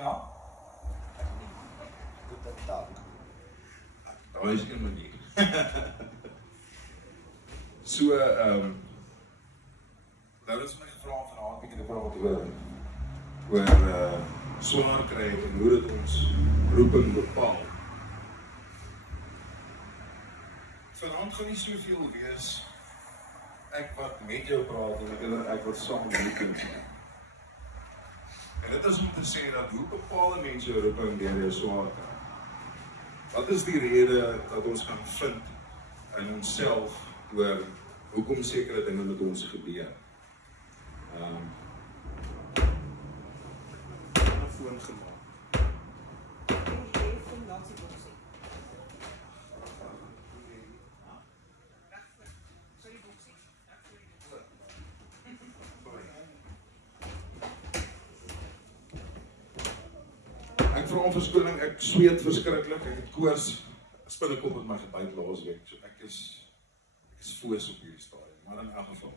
naam? Goedendag. Daar is een manier. So, nou is my gevra om vanaand bietjie te praat oor swaar kry en hoe dit ons roeping bepaal. Vanaand gaan nie soveel wees ek wat met jou praat en ek wat saam met jou. En dit is om te sê dat hoe bepaal 'n mens jou roeping deur jou swaar kry? Wat is die rede dat ons gaan vind in onsself oor hoekom sekere dinge met ons gebeur? Foon gemaak. Ek vra om verskoning, ek sweet verskriklik, ek het koors, spinnekop het my gebyt laasweek, so ek is foos op hierdie stadium, maar in elk geval.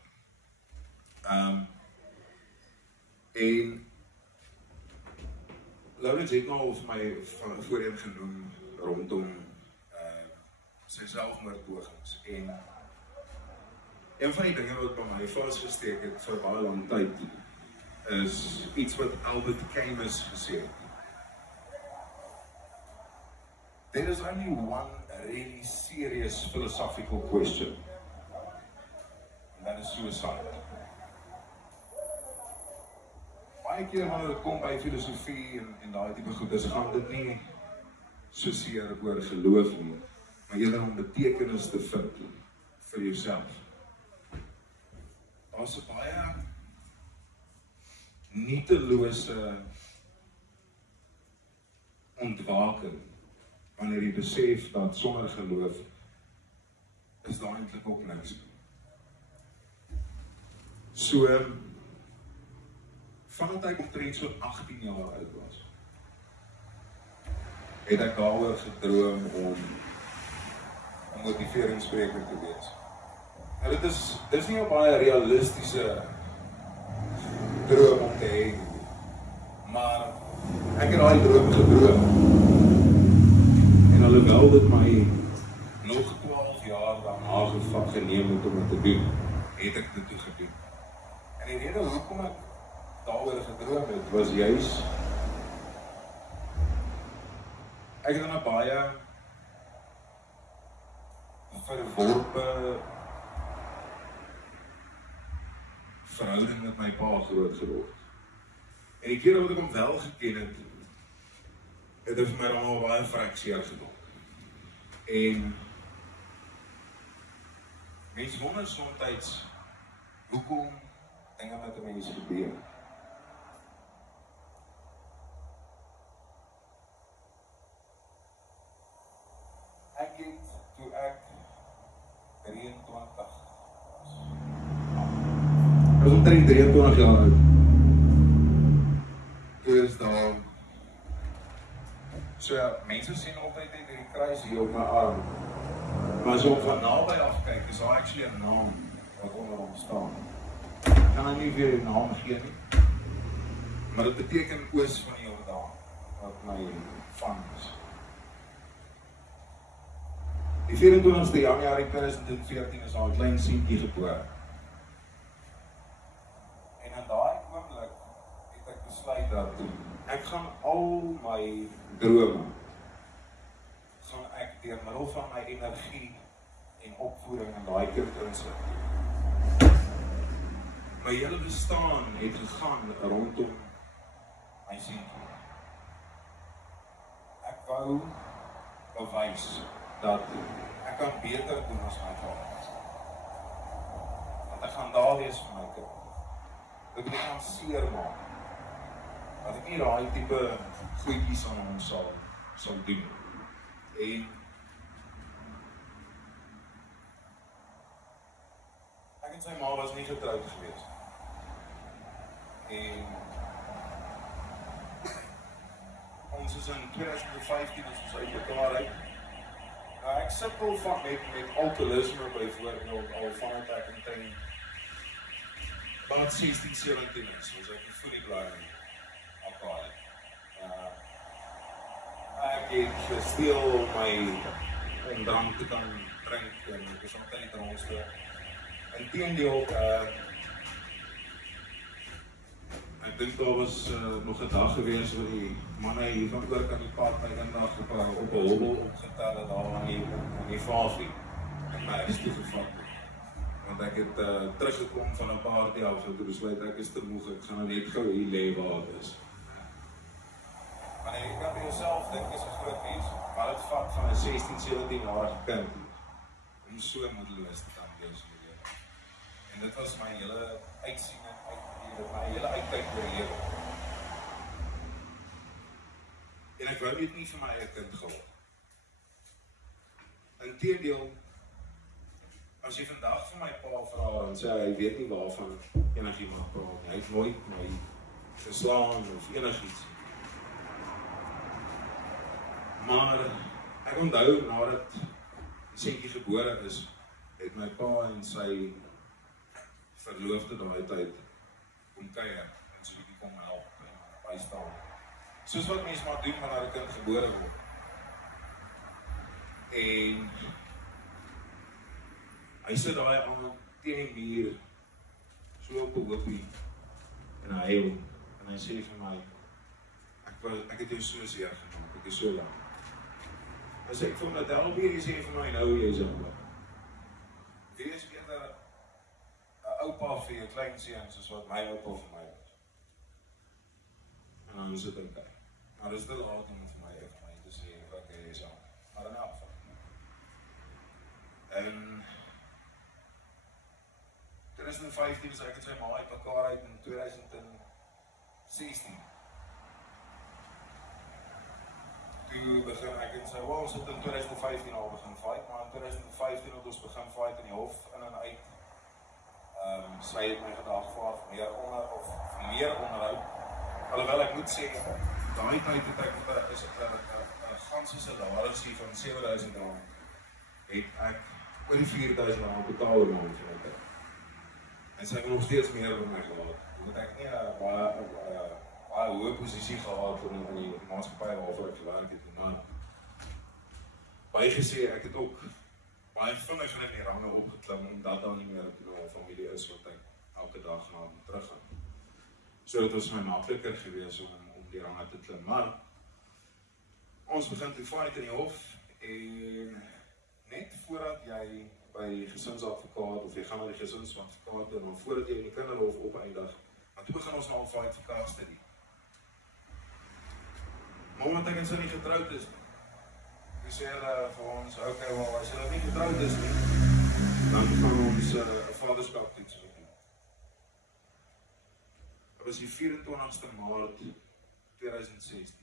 En Laurens het nou vir my voorheen genoem rondom sy selfmoordpogings en een van die dinge wat by my vasgesteek het vir baie lang tyd is iets wat Albert Camus gesê het. There is only one really serious philosophical question, and that is suicide. Baie keer wanneer dit kom by filosofie en daai tipe goedes, gaan dit nie soseer oor geloof nie, maar eerder om betekenis te vind vir jouself. Daar's 'n baie nietelose ontwaking wanneer jy besef dat sonder geloof is daar eintlik ook niks. So, vandat ek omtrent so 18 jaar oud was, het ek daaroor gedroom om 'n motiveringsspreker te wees. Nou dit is nie 'n baie realistiese droom om te hê, maar ek het daai droom gedroom. En alhoewel dit my nog 12 jaar daarna geneem het om dit te doen, het ek dit toe gedoen. En die rede hoekom ek daaroor gedroom het, was juis ek het in 'n baie verworpe verhouding met my pa groot geword. En die keer wat ek hom wel geken het, het vir my dan al baie frikseer gedoen. En mens wonder soms hoekom dinge met 'n mens gebeur. Ek het toe ek 23 was omtrent 23 jaar oud. Toe is daar so ja, mense sien altyd net hierdie kruis hier op my arm. Maar as jy van naby af kyk, is daar actually 'n naam wat onder hom staan. Ek kan nie weer die naam gee nie. Maar dit beteken Oos van die Jordaan, wat my van is. Die 24ste Januarie 2014 is daar 'n klein seentjie gebore. En in daai oomblik het ek besluit dat ek gaan al my drome gaan ek deur middel van my energie en opvoeding in daai kind insit. My hele bestaan het gegaan rondom my seentjie. Ek wou bewys dat ek kan beter doen as my vader. Dat ek gaan daar wees vir my kind. Dat ek gaan seermaak. Dat ek nie daai tipe goedjies aan hom sal doen. En ek en sy ma was nie getroud gewees. En ons is in 2015 as ons uit mekaar uit. Nou ek sukkel van met alkoholisme byvoorbeeld al vanaf ek omtrent about 16, 17 is, soos ek nie fully bly nie. Alkohol. het gesteel om drank te kan drink en ek is omtrent die dronste. Inteendeel, ek dink daar was nog 'n dag gewees waar die manne hier van oor kan die pad my eendag op 'n hobbel opgetel het daar aan die Fasie. En my is toegevat. Want ek het teruggekom van 'n party af, so toe besluit ek is te moeg, ek gaan net gou hier lê waar het is. Maar jy kan by jouself dink, is 'n groot mens, wat het vat van 'n 16, 17-jarige kind om so moedeloos te kan wees in die lewe. En dit was my hele uitsien en my hele uitkyk oor die lewe. En ek wou dit nie vir my eie kind gehad. Inteendeel, as jy vandag vir my pa vra en sê hy weet nie waarvan enigiemand praat nie, hy het nooit my geslaan of enigiets. Maar ek onthou nadat Sentjie gebore is, het my pa en sy verloofde daai tyd kom kuier en so 'n bietjie kom help en bystaan. Soos wat mense maar doen wanneer 'n kind gebore word. En hy sit daai aan teen die muur, so op 'n hoopie en hy huil en hy sê vir my, ek het jou so seer gemaak, ek is so lank. Hy sê ek vir my, daarom hier, hy sê vir my, nou jy is jammer. Wees eerder 'n oupa vir jou kleinseun soos wat my oupa vir my was. En dan is dit oké. Maar dis te laat om vir my te sê, oké, jy is jammer. Maar in elk geval. En 2015 is ek en sy ma uit mekaar uit in 2016. Toe begin ek en sy, ons het in 2015 al begin fight, maar in 2015 het ons begin fight in die hof in en uit. Sy het my gedagvaar vir meer onderhoud. Alhoewel ek moet sê, daai tyd het ek 'n ganse salarisie van R7,000 het ek oor die R4,000 betaal oor maand vir my tyd. En sy het nog steeds meer van my gehad. Omdat ek nie 'n baie hoë posisie gehad in die maatskappy waarvoor ek gewerk het. Maar baie gesê, ek het ook baie vinniger in die range opgeklim, omdat daar nie meer 'n familie is wat ek elke dag na terug gaan. So dit was my makliker gewees om die range te klim. Maar ons begin te fight in die hof en net voordat jy by gesinsadvokaat of jy gaan na die gesinsadvokaat en dan voordat jy in die kinderhof opeindig, maar toe begin ons al fight vir custody. Maar omdat ek en sy nie getroud is nie, toe sê hulle vir ons, okay, wel, as jy nou nie getroud is nie, dan gaan ons 'n vaderskap toets doen. Dit was die 24ste Maart 2016.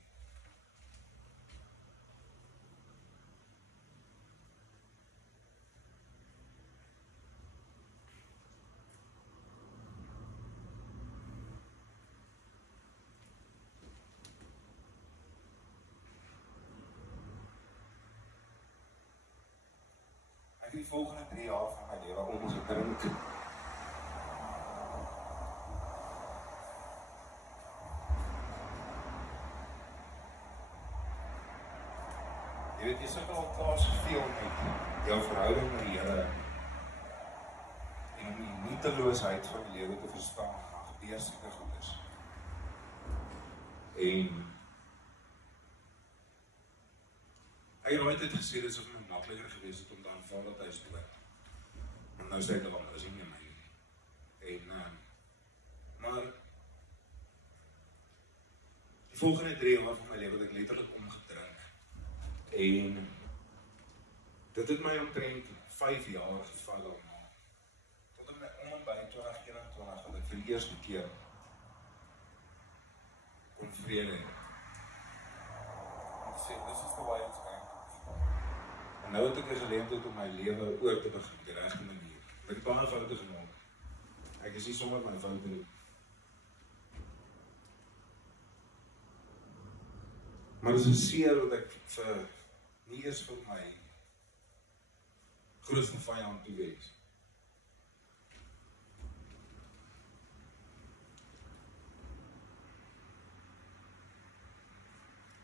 Ek het die volgende 3 jaar van my lewe omgedrink. Jy weet, jy sukkel al klaar soveel met jou verhouding met die Here en om die nutteloosheid van die lewe te verstaan, maar gebeur seker goeders. En ek het nooit gesê dit is vir my makliker gewees het om te aanvaar dat hy is dood. En nou sê ek al, dat is nie my nie. En, maar die volgende 3 jaar van my lewe het ek letterlik omgedrink. En dit het my omtrent 5 jaar geval om tot en by 2021 dat ek vir die eerste keer kon vrede hê. Ek sê, this is the way it's going. En nou het ek 'n geleentheid om my lewe oor te begin op die regte manier. Ek het baie foute gemaak. Ek is nie sommer my foute nie. Maar dit is 'n seer wat ek vir nie eens vir my grootste vyand toewens.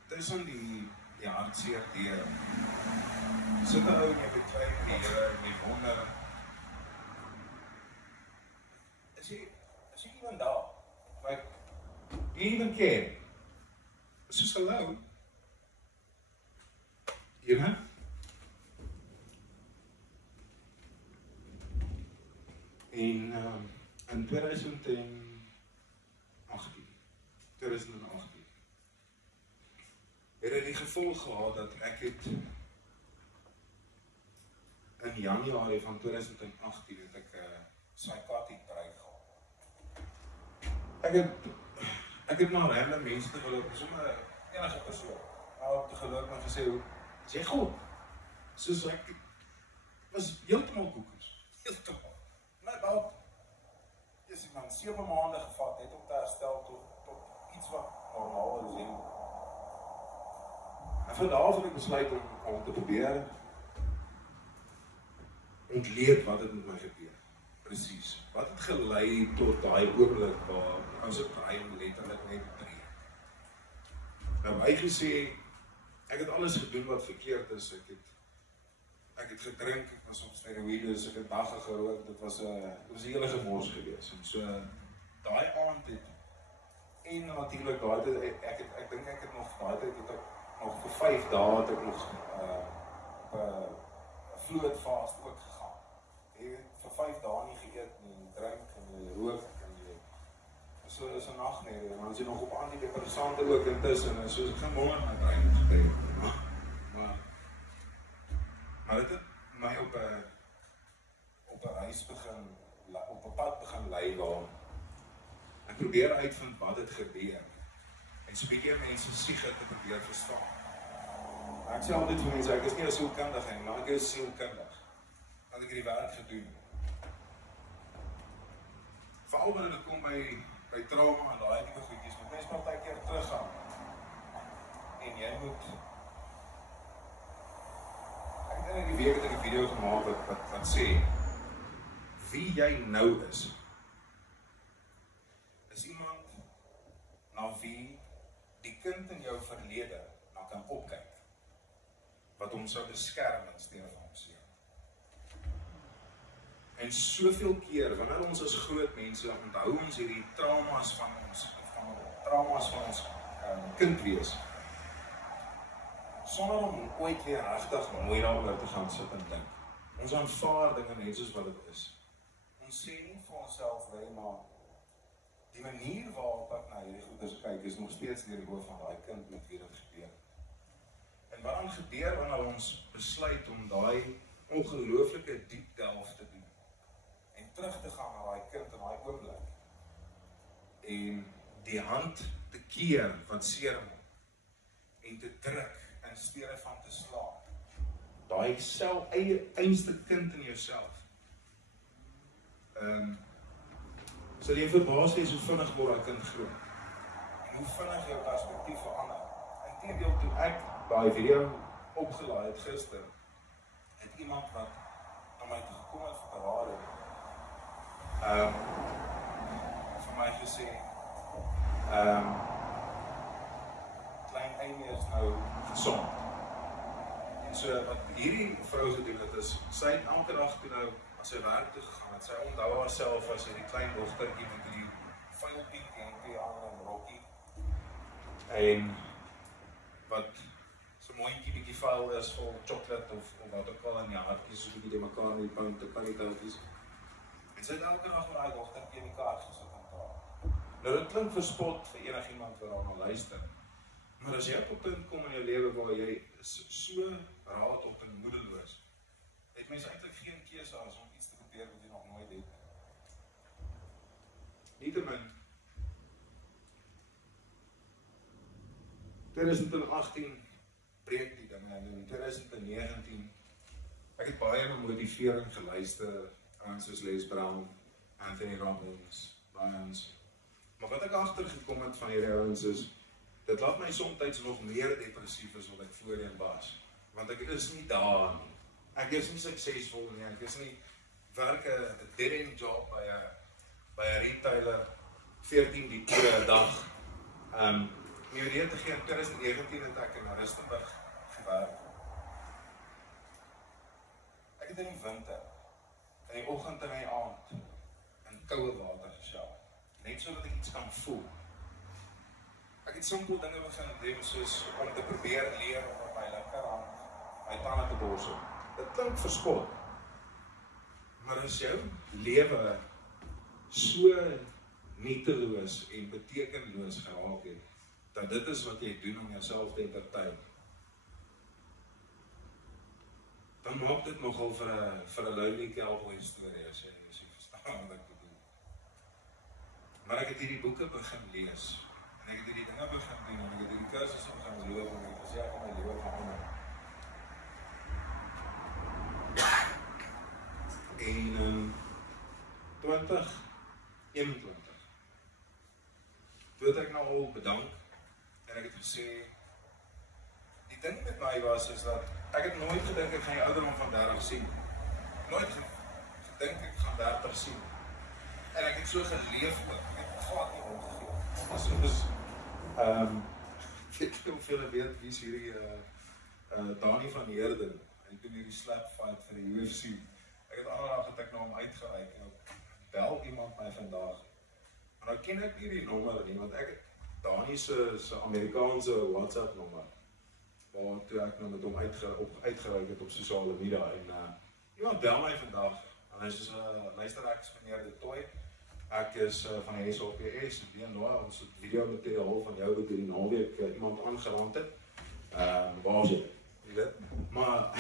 Tussen die die hartseer deur. Sit 'n ou en jy beklei met die Here en jy wonder, is jy iemand daar? Like, do you even care? It's just hello. You know? En in 2018 het dit die gevolg gehad dat ek het in Januarie van 2018 het ek psychotic break gehad. Ek het maar random mense te geloop, sommer enige persoon, op te geloop en gesê, is jy goed? Soos ek was heeltemal koekers, heeltemal. My bout is iemand 7 maande gevat het om te herstel tot iets wat normaal is. En vandaar het ek besluit om te probeer ontleed wat het met my gebeur. Presies. Wat het gelei tot daai oomblik waar ons het draai om letterlik net breek. Nou hy gesê, ek het alles gedoen wat verkeerd is. Ek het gedrink, ek was op steroïdes, ek het bagge gerook, dit was 'n hele gemors gewees. En so daai aand het en natuurlik daai tyd ek dink ek het nog daai tyd het ek nog vir 5 dae het ek nog op 'n vloedfase ook gegaan. Jy het vir 5 dae nie geëet nie, drink en jy rook en jy so is 'n nagmerrie en dan is jy nog op antidepressante ook intussen en so ek gaan wonder my brein gebeur. Maar dit het my op 'n reis begin, op 'n pad begin lei waar ek probeer uitvind wat het gebeur en so bietjie mense siege te probeer verstaan. Ek sê altyd vir mense, ek is nie 'n sielkundige nie, maar ek is sielkundig. Want ek het die werk gedoen. Veral wanneer dit kom by trauma en daai tipe goedjies, moet mens partykeer teruggaan. En jy moet ek het in die week 'n video gemaak wat sê wie jy nou is iemand na wie die kind in jou verlede na kan opkyk wat hom sou beskerm in steede van homself. En soveel keer wanneer ons as groot mense onthou ons hierdie traumas van ons kind wees sonder om ooit weer regtig mooi daaroor te gaan sit en dink. Ons aanvaar dinge net soos wat dit is. Ons sê nie vir onsself maar die manier waarop ek na hierdie goeders kyk is nog steeds deur die hoof van daai kind met wie dit gebeur. En wat dan gebeur wanneer ons besluit om daai ongelooflike diep delf te doen en terug te gaan na daai kind in daai oomblik en die hand te keer wat seer maak en te druk in steede van te slaan. Daai eie einste kind in jouself. So jy verbaas wees hoe vinnig word daai kind groot. En hoe vinnig jou perspektief verander. Inteendeel toe ek daai video opgelaai het gister, het iemand wat na my toe gekom het vir raad vir my gesê, klein Amy is nou gesond. En so wat hierdie vrou gedoen het is, sy het elke dag toe nou as sy werk toe gegaan het, sy onthou haarself as hierdie klein dogtertjie met die vuil pink hempie aan en rokkie. En wat so moontjie bietjie vuil is vol chocolate of wat ook al in die hartjies so bietjie die mekaar in die pound te panietjies. En sy het elke dag met daai dogtertjie in mekaar gesit en praat. Nou dit klink verspot vir enigiemand wat daarna luister. Maar as jy op 'n punt kom in jou lewe waar jy so raadop en moedeloos, het mens eintlik geen keuse as om iets te probeer wat jy nog nooit het. Nietemin 2018 breek die ding en in 2019 ek het baie na motivering geluister, ouens soos Les Brown, Anthony Robbins, Ryans. Maar wat ek agtergekom het van hierdie ouens is, dit laat my soms nog meer depressief as wat ek voorheen was. Want ek is nie daar nie. Ek is nie suksesvol nie, ek is nie werk 'n dead-end job by 'n retailer 14 ure 'n dag. Om jou idee te gee, in 2019 het ek in Rustenburg gewerk. Ek het in die winter, in die oggend en in die aand, in koue water gesjouw. Net so dat ek iets kan voel. Ek het simpel dinge begin doen, soos om te probeer leer om op my linkerhand my tande te borsel. Dit klink verskot. Maar as jou lewe so nieteloos en betekenloos geraak het, dat dit is wat jy doen om jouself te entertain, dan maak dit nogal vir 'n lonely cowboy storie, as jy verstaan wat ek bedoel. Maar ek het hierdie boeke begin lees, en ek het hierdie dinge begin doen, en ek het hierdie kursusse begin loop, en ek het gesê ek gaan my lewe verander. En in 2021, toe het ek nou al bedank, en ek het gesê, die ding met my was, is dat ek het nooit gedink ek gaan die ouderdom van 30 sien. Nooit gedink ek gaan 30 sien. En ek het so geleef ook, ek het glad nie omgegeen. Dus, weet jy hoeveel ek weet, wie is hierdie Dani van Heerden, en toen hierdie slap fight vir die UFC. Ek het anderdag het ek na hom uitgereik, en ek bel iemand my vandag. En nou ken ek nie die nommer nie, want ek het Dani se Amerikaanse WhatsApp nommer, waar toe ek nou met hom uitgereik het op sosiale media, en iemand bel my vandag, en hy sê, luister, ek is meneer De Toy, ek is van die SAPS, ons het videomateriaal van jou wat hierdie naweek iemand aangeraand het, waar is jy? Jy weet, maar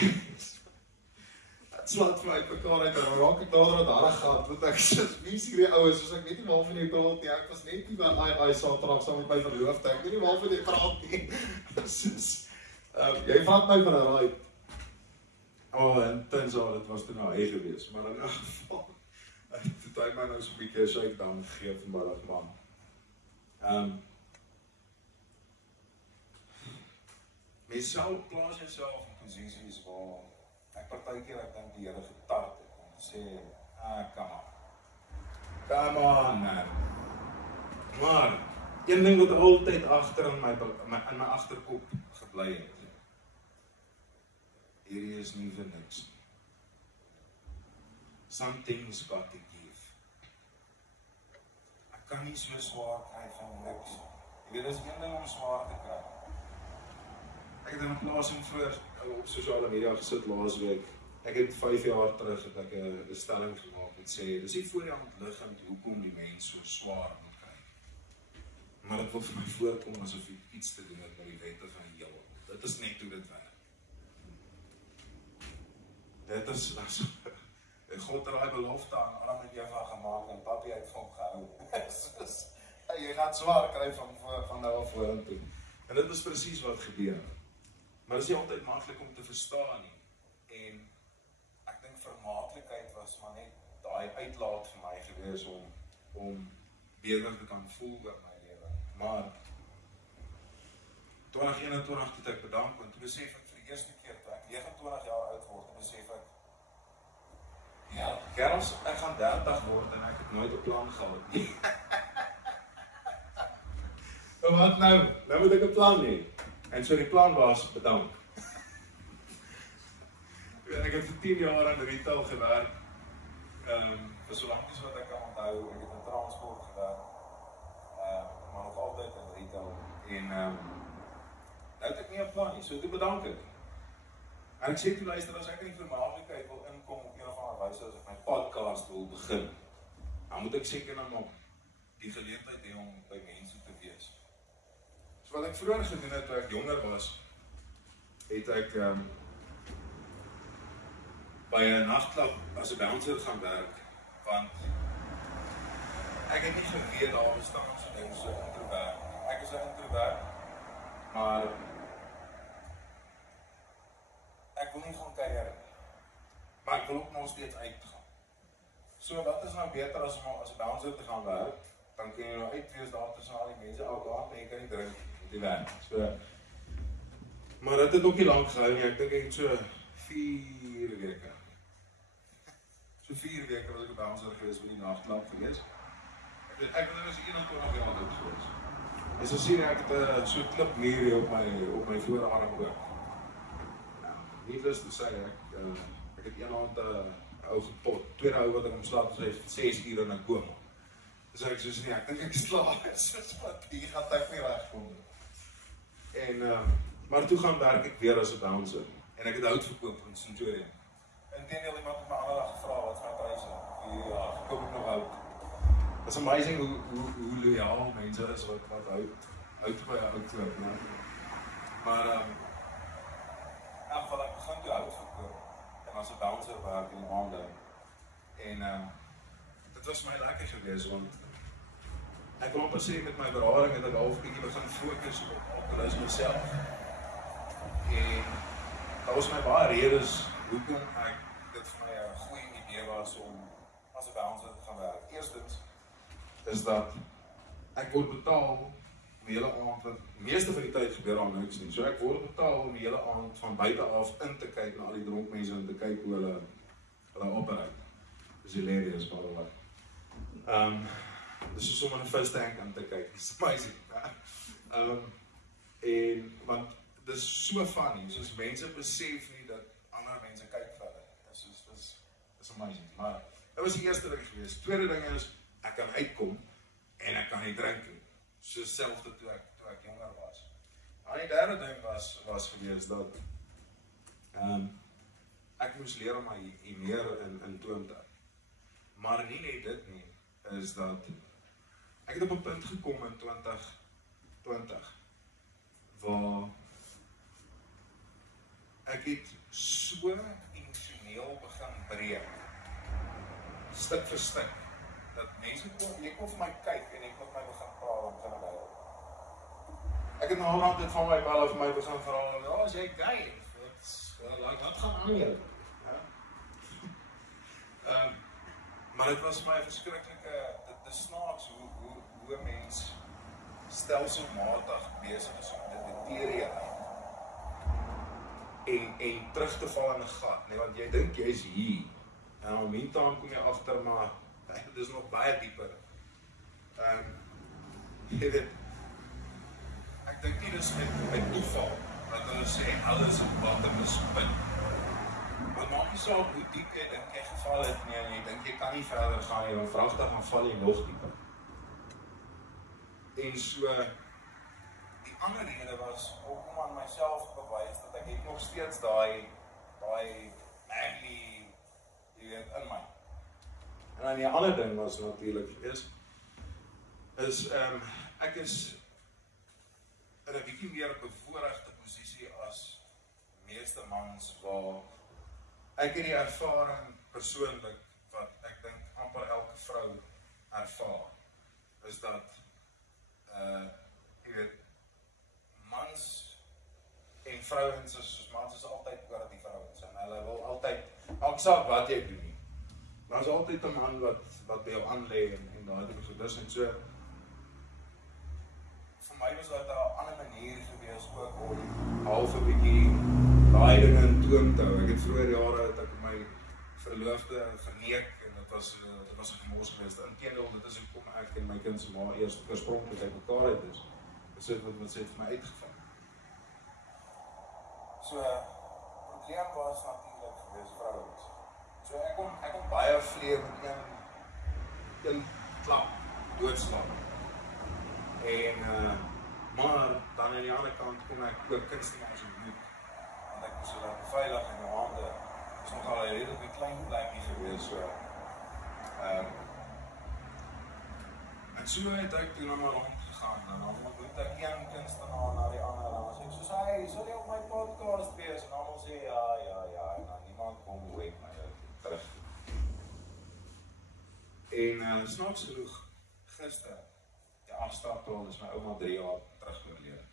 het slaat vir my uit mekaar uit, en raak ek daar wat harde gaat, want ek sê, wie is hierdie ouwe, soos ek weet nie waarvan jy praat nie, ek was net nie by Saterdag saam met my verloofde, ek weet nie waarvan jy praat nie, jy vat my van 'n raai. En tensy dit was toe nou hy gewees, maar in 'n geval, het hy my nou so'n bietjie 'n shakedown gegee vanmiddag, man. Mens sal plaas jouself in posisies waar ek partykeer ek dink die Here getart het en sê, come on, man. Maar, een ding wat altyd agter in my agterkop gebly het, hierdie is nie vir niks. Something's got to give. Ek kan nie so swaar kry van niks. Jy weet, dis een ding om swaar te kry. Ek het in 'n plasing vroeër op sosiale media gesit laas week. Ek het 5 jaar terug het ek 'n stelling gemaak en sê, dis nie voor die hand liggend hoekom die mens so swaar moet kry. Maar dit wil vir my voorkom asof jy iets te doen het met die wette van die heelal. Dit is net hoe dit werk. Dit is, God het daai belofte aan Adam en Eva gemaak en papi het van gehou. Jy gaan swaar kry van nou af vorentoe. En dit is presies wat gebeur. Maar dit is nie altyd maklik om te verstaan nie. En ek dink vermaaklikheid was maar net daai uitlaat vir my gewees om beter te kan voel oor my lewe. Maar 2021 het ek bedank, want toe besef ek vir die eerste keer toe ek 29 jaar oud word, en besef ek, ja, kerels, ek gaan 30 word en ek het nooit 'n plan gehad nie. Wat nou? Nou moet ek 'n plan hê. En so die plan was, bedank. Ek het vir 10 jaar in retail gewerk, vir so lank as wat ek kan onthou, ek het in transport gewerk, maar nog altyd in retail, en nou het ek nie 'n plan nie, so toe bedank ek. En ek sê toe luister, as ek in die vermaaklikheid wil inkom op een of ander wyse, as ek my podcast wil begin, dan moet ek seker nou maar die geleentheid hê om by mense te wees. So wat ek vroeër gedoen het, toe ek jonger was, het ek by 'n nagklub as 'n bouncer gaan werk, want ek het nie geweet daar bestaan so ding so introvert. Ek is 'n introvert, maar ek wil nie gaan kuier nie, maar ek wil ook nog steeds uitgaan. So wat is nou beter as om as 'n bouncer te gaan werk, dan kan jy nou uitwees daar tussen al die mense elke aand, en jy kan nie drink met die werk. So, maar dit het ook nie lank gehou nie, ek dink ek het so 4 weke. So 4 weke was ek 'n bouncer gewees by die nagklub gewees. Ek was 21 jaar oud gewees. En so sien ek het so 'n klipmuur hier op my voorarm ook. Needless to say, ek het een aand 'n ou gepot, tweede ou wat ek omslaap, sy het 6 ure in 'n koma. Dus ek soos nee, ek dink ek slaap, soos wat, hier gaan tyd nie regkom nie. En, maar toe gaan werk ek weer as 'n bouncer, en ek het hout verkoop in Centurion. Inteendeel, iemand het my ander dag gevra, wat gaan pryse? Ja, verkoop ek nog hout. Het is amazing hoe loyaal mense is wat hout by jou hout koop, né? Maar, in elk geval, ek begin toe hout verkoop, en as 'n bouncer werk in die aande. En, dit was my lekker geweest, want ek wil amper sê met my berading het ek half bietjie begin fokus op alkoholisme self. En daar was my baie redes hoekom ek dit vir my 'n goeie idee was om as 'n bouncer te gaan werk. Eerstens is dat ek word betaal om die hele aand, want die meeste van die tyd gebeur daar niks nie. So ek word betaal om die hele aand van buite af in te kyk na al die dronk mense en te kyk hoe hulle operate. Dis hilarious, by the way. Dis soos om in 'n vis tank aan te kyk. It's amazing. En want dis so funny, soos mense besef nie dat ander mense kyk vir hulle. Dis amazing. Maar dit was die eerste ding geweest. Tweede ding is ek kan uitkom en ek kan nie drink nie. So selfde toe ek jonger was. En die derde ding was geweest dat ek moes leer om my meer in toon te hou. Maar nie net dit nie, is dat ek het op 'n punt gekom in 2020 waar ek het so emosioneel begin breek, stuk vir stuk, dat mense kon vir my kyk en ek met my begin praat om te huil. Ek het nou dit van my bel vir my begin vra, ja, is jy gay? Wat gaan aan jou? Maar dit was my verskriklike, dit is snaaks hoe 'n mens stelselmatig besig is om te deteriorate en terug te val in 'n gat, nee, want jy dink jy's hier, en op meantime kom jy agter, maar dit is nog baie dieper. Jy weet, ek dink nie dis met toeval, dat hulle sê, alles op bottom is punt. Want maak nie saak hoe diep jy dink jy geval het nie, en jy dink jy kan nie verder gaan, jy vragtig gaan val jy nog dieper. En so, die ander rede was om aan myself te bewys dat ek het nog steeds daai manly, jy weet, in my. En dan die ander ding was natuurlik ek is in 'n bietjie meer bevoorregte posisie as meeste mans waar ek het die ervaring persoonlik wat ek dink amper elke vrou ervaar, is dat jy weet, mans en vrouens soos mans is altyd oor die vrouens en hulle wil altyd, maak saak wat jy doen nie. Daar is altyd 'n man wat by jou aanlê en daai tipe goeders en so. Vir my was dit 'n ander manier gewees ook om half 'n bietjie daai dinge in toon te hou. Ek het vroeër jare het ek my verloofde verneek en dit was 'n gemors geweest. Inteendeel, dit is hoekom ek en my kind se ma eers oorspronklik uit mekaar uit is. Dit het wat sê vir my uitgevind. So, probleem was natuurlik geweest vrouens. So ek kon baie vleer met een klap doodslaan. En maar dan aan die ander kant kom ek ook kunstenaars ontmoet. Want ek was so dan veilig in die hande. Is nogal 'n redelike klein plekkie geweest so. En so het ek toe nou maar rondgegaan en dan ontmoet ek een kunstenaar na die ander en dan sê ek soos, hey, sal jy op my podcast wees? En dan sê ja, en dan niemand kom ooit my terug. En snaaks genoeg, gister, die afstaptaal is my ouma 3 jaar terug oorlede.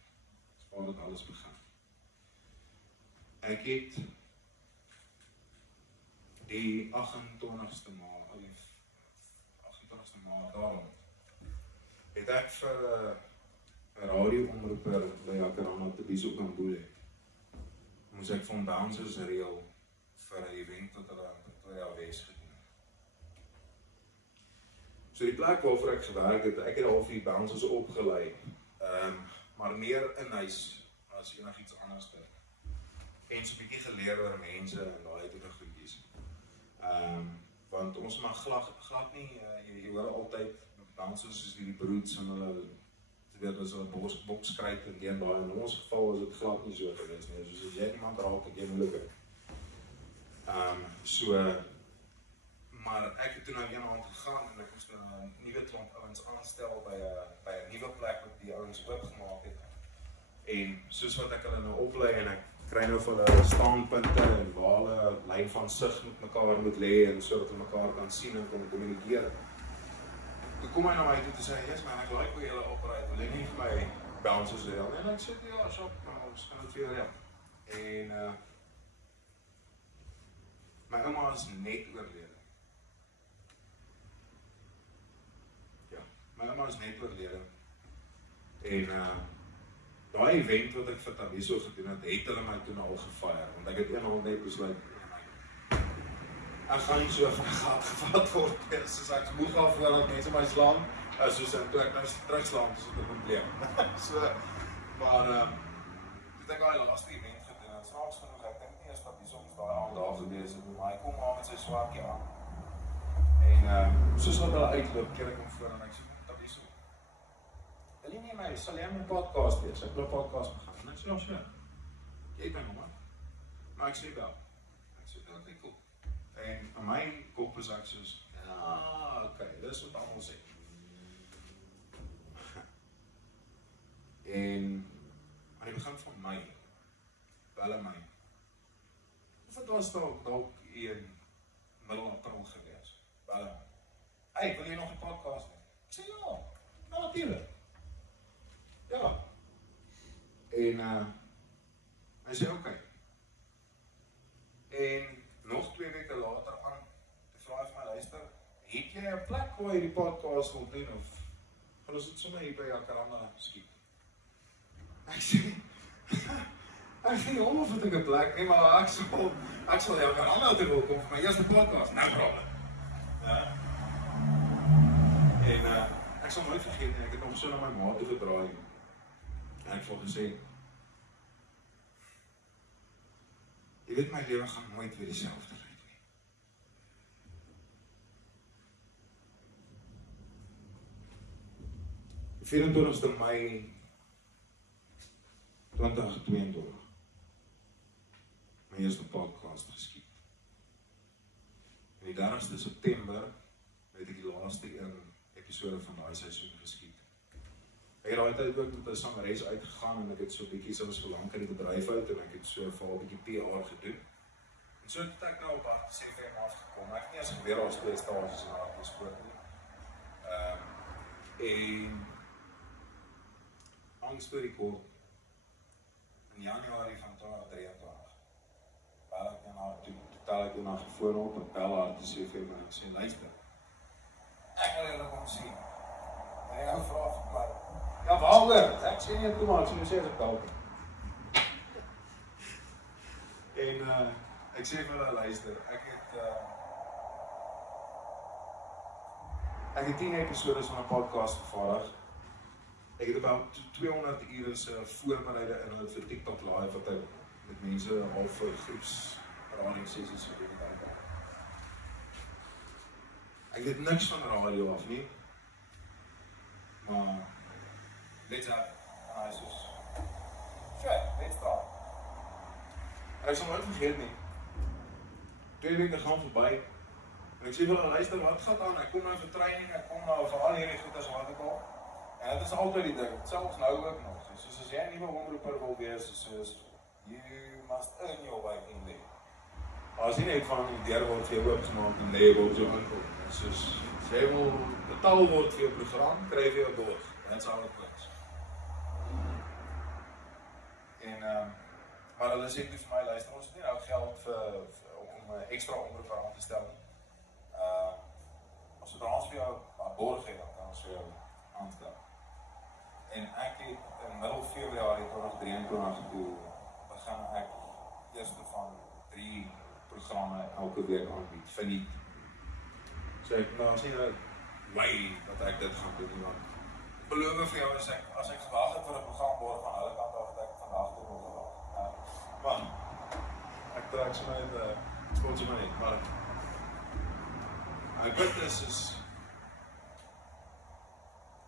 Dis waar dit alles begin. Ek het die 28ste maand daarom het ek vir 'n radioomroeper by Jacaranda te Biso Kambule moes ek van bouncers reël vir 'n event wat hulle in Pretoria Wes gedoen het. So die plek waarvoor ek gewerk het, ek het al vir die bouncers opgelei Maar meer in huis as enigiets anders te. En so 'n bietjie geleer oor mense en daai tipe goedjies. Want ons mag glad nie, jy hoor altyd, dansers soos hierdie broeds en hulle, as hulle boks kruit en die en daai, in ons geval is dit glad nie so gewees nie, soos as jy iemand raak, ek jy moeilikheid. Maar ek het toe nou een aand gegaan en ek moes nou 'n nuwe klomp ouens aanstel by 'n nuwe plek wat die ouens oopgemaak het. En soos wat ek hulle nou oplei en ek kry nou vir hulle staanpunte en waar hulle 'n lyn van sig met mekaar moet lê en sodat hulle mekaar kan sien en kan kommunikeer. Toe kom hy na my toe te sê, "Yes man, ek like hoe julle operate, wil jy nie vir my bouncers reël?" En ek sê, "Ja, shop, ons kan dit weer reël." En my ouma is net oorlede. Ja, my ouma is net oorlede. En daai event wat ek vir Tabiso gedoen het hulle my toen al gefire, want ek het eendag net besluit, ek gaan nie so van 'n gat gevat word, soos ek moeg af voordat mense my slaan, soos en toe ek nou terugslaan, is dit 'n probleem. Maar toe ek daai laaste event gedoen het, snaaks genoeg, ek dink nie eens Tabiso ons daai aand daar gewees het, maar hy kom maar met sy swaartjie aan. En soos wat hulle uitloop, keer ek hom voor en ek sê, Tabiso, wil jy nie my, sal jy my podcast wees? Ek wil 'n podcast begin. En ek sê, ja, sure. Jy het my nommer. Maar ek sê wel. Ek sê, okay, cool. En in my kop is ek soos, ja, okay, dis wat almal sê. En aan die begin van my, bel my. Of het was dalk in middel April gewees. Bel my. Hey, wil jy nog 'n podcast doen? Ek sê, ja, natuurlijk. Ja. En hy sê, okay. En nog 2 weke later aan, toe vra hy vir my, luister, het jy 'n plek waar jy die podcast wil doen, of gaan ons dit sommer hier by Jacaranda skiet? Ek sê, hom of het ek 'n plek, nee, maar ek sal Jacaranda toe wil kom vir my eerste podcast, no problem. Ja. En ek sal nooit vergeet nie, ek het hom so na my ma toe gedraai, en ek het gesê, jy weet my lewe gaan nooit weer dieselfde lyk nie. Die 24ste Mei 2022 my eerste podcast geskiet. En die 30ste September het ek die laaste episode van daai seisoen geskiet. Ek het daai tyd ook met 'n sangeres uitgegaan en ek het so 'n bietjie soms verlang in die bedryf uit en ek het so vir 'n bietjie PR gedoen. En so het ek nou op CFM afgekom. Ek het nie eens geweet daar was 2 stasies in Hartbeespoort nie. En lang storie kort, in Januarie van 2023 bel ek na haar toe, tel ek na gevoel op, ek bel haar toe CFM en ek sê, luister, ek wil julle kom sien. En hy vraag vir my, ja, waaroor? Ek sê nie, kom maar, ek sê, sê as ek bel. En ek sê vir hulle, luister, ek het 10 episodes van 'n podcast vervaardig. Ek het about 200 ure se voorbereide inhoud vir TikTok live wat ek met mense al vir groepsradingsessies gedoen het. Ek weet niks van radio af nie, maar let's have, en hy soos, sure, let's start. En ek sal nooit vergeet nie. 2 weke gaan verby, en ek sê vir hulle, luister, wat gaat aan? Ek kom nou vir training, ek kom nou vir al hierdie goed as wat ek al. En dit is altyd die ding, selfs nou ook nog. Soos as jy 'n nuwe omroeper wil wees, soos, you must earn your way in there. As jy net van die deur word vir jou oopgemaak en lê word jou inkom. Soos, as jy wil betaal word vir jou program, kry jy jou boog. That's how it works. En, maar hulle sê vir my, luister, ons het nie nou geld om 'n ekstra omroeper aan te stel nie. Sodra ons vir jou 'n borg het, dan kan ons vir jou aanstel. En ek het in middel Februarie 2023 toe begin ek eerste van 3 programme elke week aanbied, verniet. So ek nou sê nou, way dat ek dit gaan doen, want beloof vir jou as ek gewag het vir 'n program word van hulle kant af dat ek vandag toe nog gewag. Man, ek trek so net sponsor my net, maar my witness is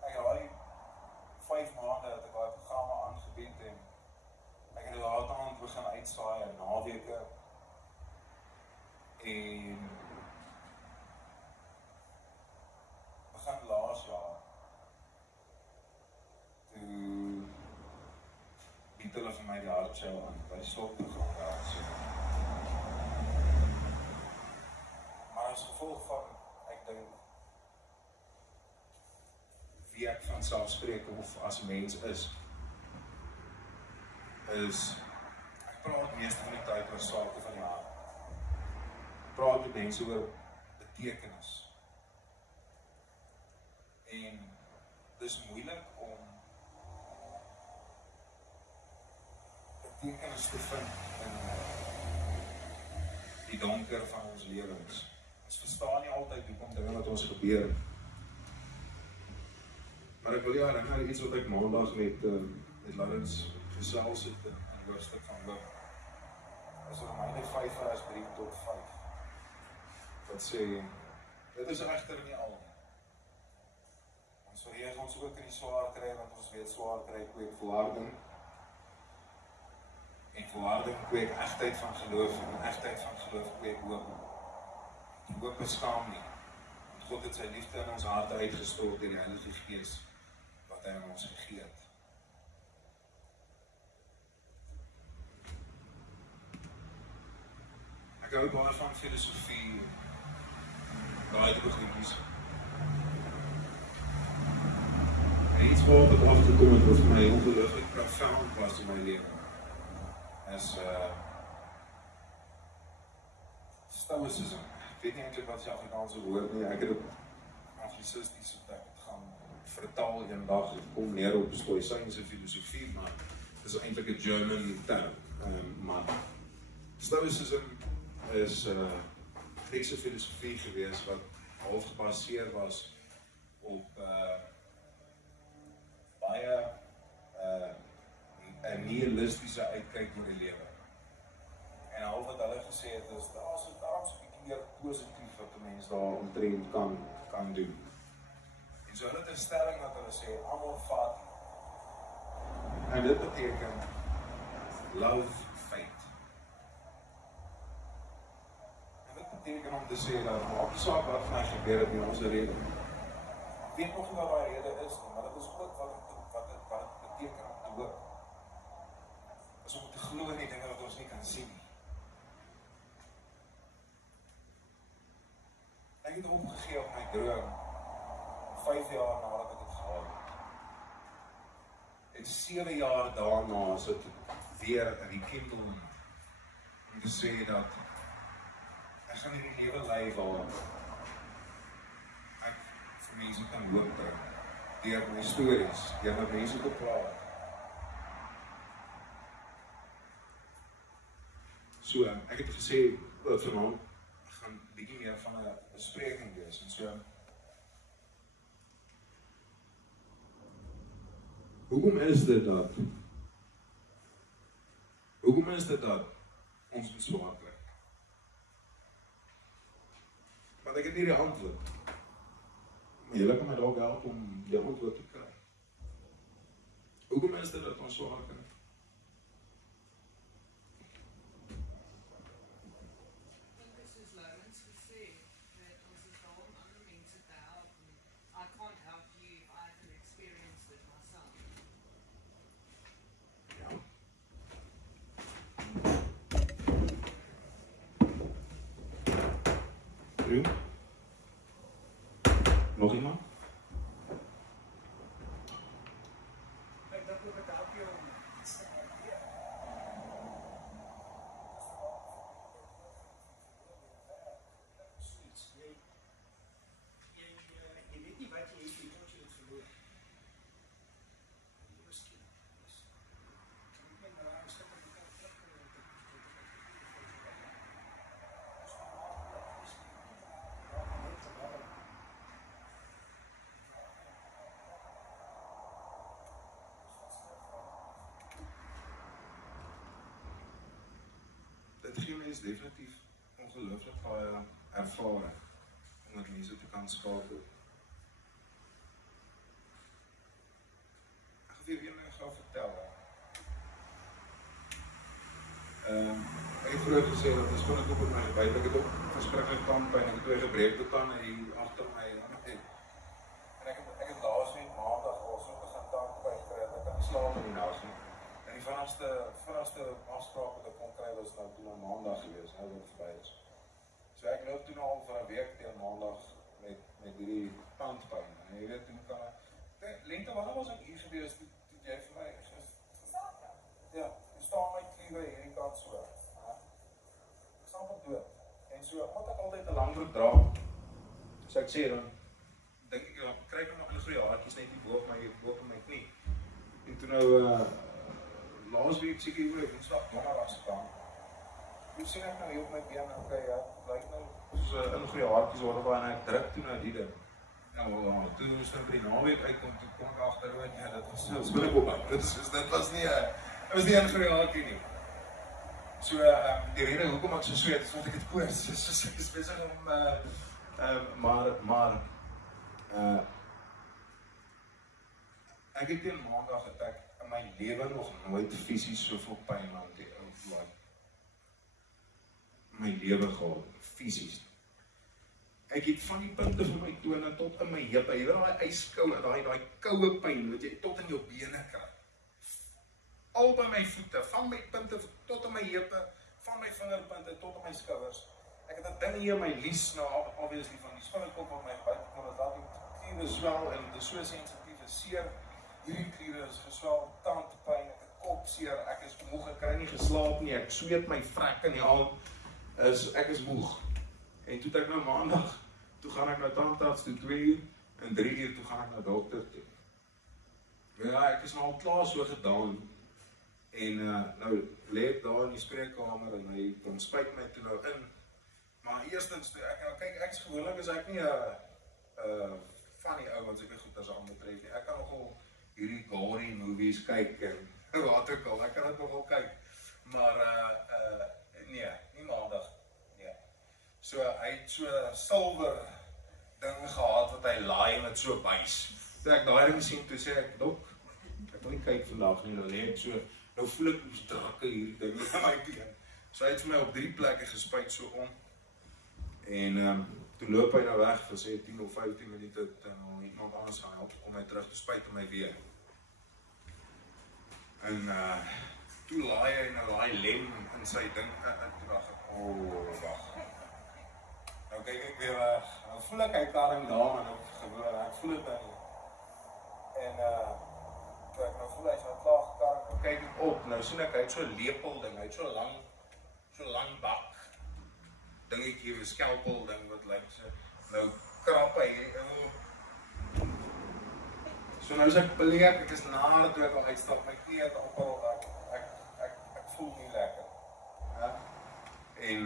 ek het al die 5 maande dat ek daai programme aangebied en ek het later begin uitsaai en naweke en begin laas jaar toe bied hulle vir my die hartshow aan, by die slotprogram daar. Maar as gevolg van, ek dink, wie ek van self spreek of as mens is, ek praat meeste van die tyd oor sake van die hart. Ek praat met mense oor betekenis. En dis moeilik om betekenis te vind in die donker van ons lewens. Ons verstaan nie altyd hoekom dinge wat ons gebeur. Maar ek wil jou herinner iets wat ek maandag met Laurens gesels het in hoofstuk van Hoop. Is Romeine 5 vers 3 tot 5. Wat sê, dit is egter nie al nie. Ons verheeg ons ook in die swaar kry, want ons weet swaar kry kweek volharding. En volharding kweek egtheid van geloof, en egtheid van geloof kweek hoop. Die hoop beskaam nie. Want God het sy liefde in ons harte uitgestort deur die Heilige Gees, wat hy aan ons gegee het. Ek hou baie van filosofie, daai te begin. En iets wat op afgekom het wat vir my ongelooflik profound was in my lewe, is stoicism. Ek weet nie eintlik wat die Afrikaanse woord nie, ek het het anglicisties op ek gaan vertaal eendag, het kom neer op stoïcijnse filosofie, maar dit is eintlik 'n German term, maar stoicism is Griekse filosofie gewees wat half gebaseer was op baie 'n nihilistische uitkyk oor die lewe. En half wat hulle gesê het is, daar is 'n bietjie meer positief wat 'n mens daar omtrent kan doen. En so hulle het 'n stelling wat hulle sê, amor fati. En dit beteken love fate. En dit beteken om te sê dat maak nie saak wat van my gebeur het nie, ons rede. Ek weet nog nie wat daai rede is nie, maar dit is ook wat het beteken om te hoop. Is om te glo in die dinge wat ons nie kan sien nie. Ek het opgegee op my droom 5 jaar nadat ek het gehaal het. En 7 jaar daarna is dit weer rekindel om te sê dat ek gaan hierdie lewe lei waar ek vir mense kan hoop bring deur my stories, deur met mense te praat. So, ek het gesê, vanaand, ek gaan bietjie meer van 'n bespreking wees, en so, hoekom is dit dat ons moet swaar kry? Want ek het nie die antwoord, maar julle kan my dalk help om die antwoord te kry. Hoekom is dit dat ons swaar kry? Nog iemand? Ek dink ook dat jy weet nie wat jy het nie, tot jy het verloor. Jy miskien. Ek ben daar aan skip op die kant teruggekom. mens definitief ongelooflik baie ervaring om met mense te kan skakel. Ek gaan vir een ding gou vertel. Ek het vroeër gesê dat as kon ek op my gebyt, ek het ook verskriklik tandpyn, ek het 2 gebreekte tande hier agter my en ek het laasweek maandag al so begin tandpyn kry, dat ek kan nie slaap in die nag nie. En die vinnigste afspraak wat ek kon kry was nou toe na maandag gewees, nou wat verby is. So ek loop toe al vir 'n week teen maandag met hierdie tandpyn. En jy weet, toen kan ek, lente, wanneer was ek hier gewees, toe jy vir my, ja, toe staan my kliewe hierdie kant so, ek staan op dood. En so, omdat ek altyd 'n lang broek dra, so ek sê dan, dink ek, ja, kry ek nog 'n goeie haartjies net hier bo op my knie. En toe nou, laasweek seker hier Woensdag donderdag se kant. Hoe sien ek nou hier op my been, okay, ja, lyk nou soos 'n goeie haartjies word en ek druk toe nou die ding. Nou, toe so by die naweek uitkom, toe kom ek agteroor, ja, dit was so skielik op my. Dit was nie 'n goeie haartjie nie. So, die rede hoekom ek so sweet is want ek het koors. So ek is besig om, maar ek het teen maandag het ek in my lewe nog nooit fisies soveel pyn aan die my lewe gehad, fisies. Ek het van die punte van my tone tot in my heupe, jy weet daai ijskoue, daai koue pyn wat jy tot in jou bene kry. Al by my voete, van my punte tot in my heupe, van my vingerpunte tot in my skouers. Ek het 'n ding hier in my lies, nou obviously van die spinnekop wat my buite kom, dat die kliere swel en dit is so sensitief en seer. Hierdie kliere is geswel, tandpyn, ek het kopseer, ek is moeg, ek kry nie geslaap nie, ek sweet my vrek in die aand, ek is moeg. En toe ek nou maandag, toe gaan ek nou tandarts toe 2 uur, en 3 uur toe gaan ek na dokter toe. Ja, ek is nou al klaar so gedaan, en nou lê ek daar in die spreekkamer, en hy kom spuit my toe nou in, maar eerstens, ek is gewoonlik, is ek nie van die ou, wat seker goeders aan betref nie, ek kan nogal hierdie gory movies kyk, en wat ook al, ek kan dit nogal kyk, maar nee, nie maandag, nee. So, hy het so silver ding gehad, wat hy laai met so buis. Toe ek daai ding sien, toe sê ek, dok, ek wil nie kyk vandag nie, dan lê ek so, nou voel ek ons drakke hierdie ding in my been. So hy het vir my op 3 plekke gespuit so om, en toe loop hy nou weg vir sê 10 of 15 minute, en iemand anders gaan help, kom hy terug, toe spuit hy my weer. En toe laai hy nou daai lem in sy ding, toe dacht ek, wacht. Nou kyk ek weer weg, nou voel ek hy karing daar, en ek voel het nou nie. En toe ek nou voel hy is nou klaar gekaring, nou kyk ek op, nou sien ek, hy het so lepel ding, hy het so lang bak, dingetjie, een skelpel ding, wat lyk so, nou krap hy, so nou is ek bleek, ek is naar toe ek al uitstap, my knie het opal, ek voel nie lekker. Ja? En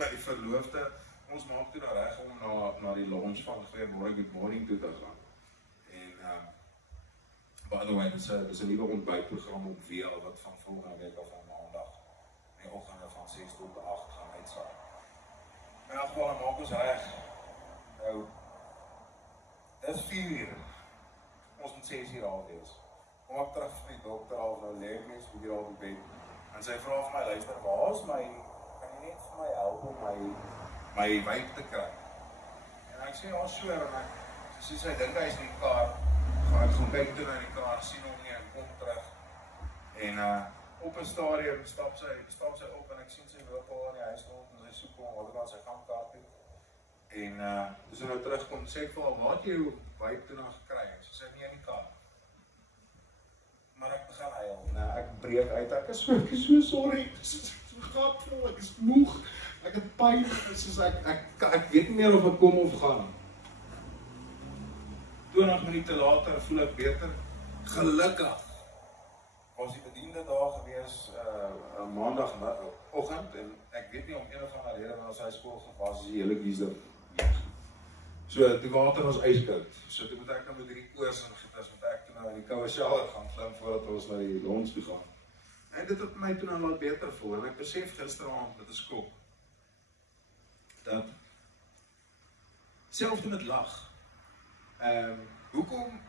my verloofde, ons maak toe daar reg om na die launch van Goeiemorgen Good Morning toe te gaan. En by the way, dit is 'n nuwe ontbytprogram op WL wat van volgende week af aan maandag in die oggende van 6 tot 8 gaan uitsaai. In elk geval, maak ons reg. Nou, dit is 4 uur. Ons moet 6 uur al wees. Kom ek terug vir die dokter al, nou lê ek mens hier al die bed. En sy vra vir my, luister, waar is my, kan jy net vir my help om my wyf te kry? En ek sê, ja, so, en sy sê, dink hy is in die kar, ek gaan kyk toe na die kar, sien hom nie, en kom terug. En op 'n stadium stap sy op, en ek sien sy loop al in die huis rond, en sy soek hom, wat dan sy gangkaart toe. En toe sy nou terugkom, sê ek vir haar, waar het jy jou wyf toe nou gekry? En sy sê, nie in die kar. Maar ek begin huil, ek breek uit, ek is so sorry, ek is so gatvol, ek is moeg, ek het pyn, ek weet nie meer of ek kom of gaan. 20 minute later voel ek beter, gelukkig. Was die bediende daar gewees, maandagoggend, en ek weet nie om een of ander rede, want as hy skool gewas, is die hele geyser weg. So, die water was ijskoud, so toe moet ek nou met die koors en gitters, moet ek toe nou in die koue shower gaan klim, voordat ons na die lunch toe gaan. En dit het my toen al wat beter voel, en ek besef gisteraand met 'n skok, dat, selfs met lag, hoekom,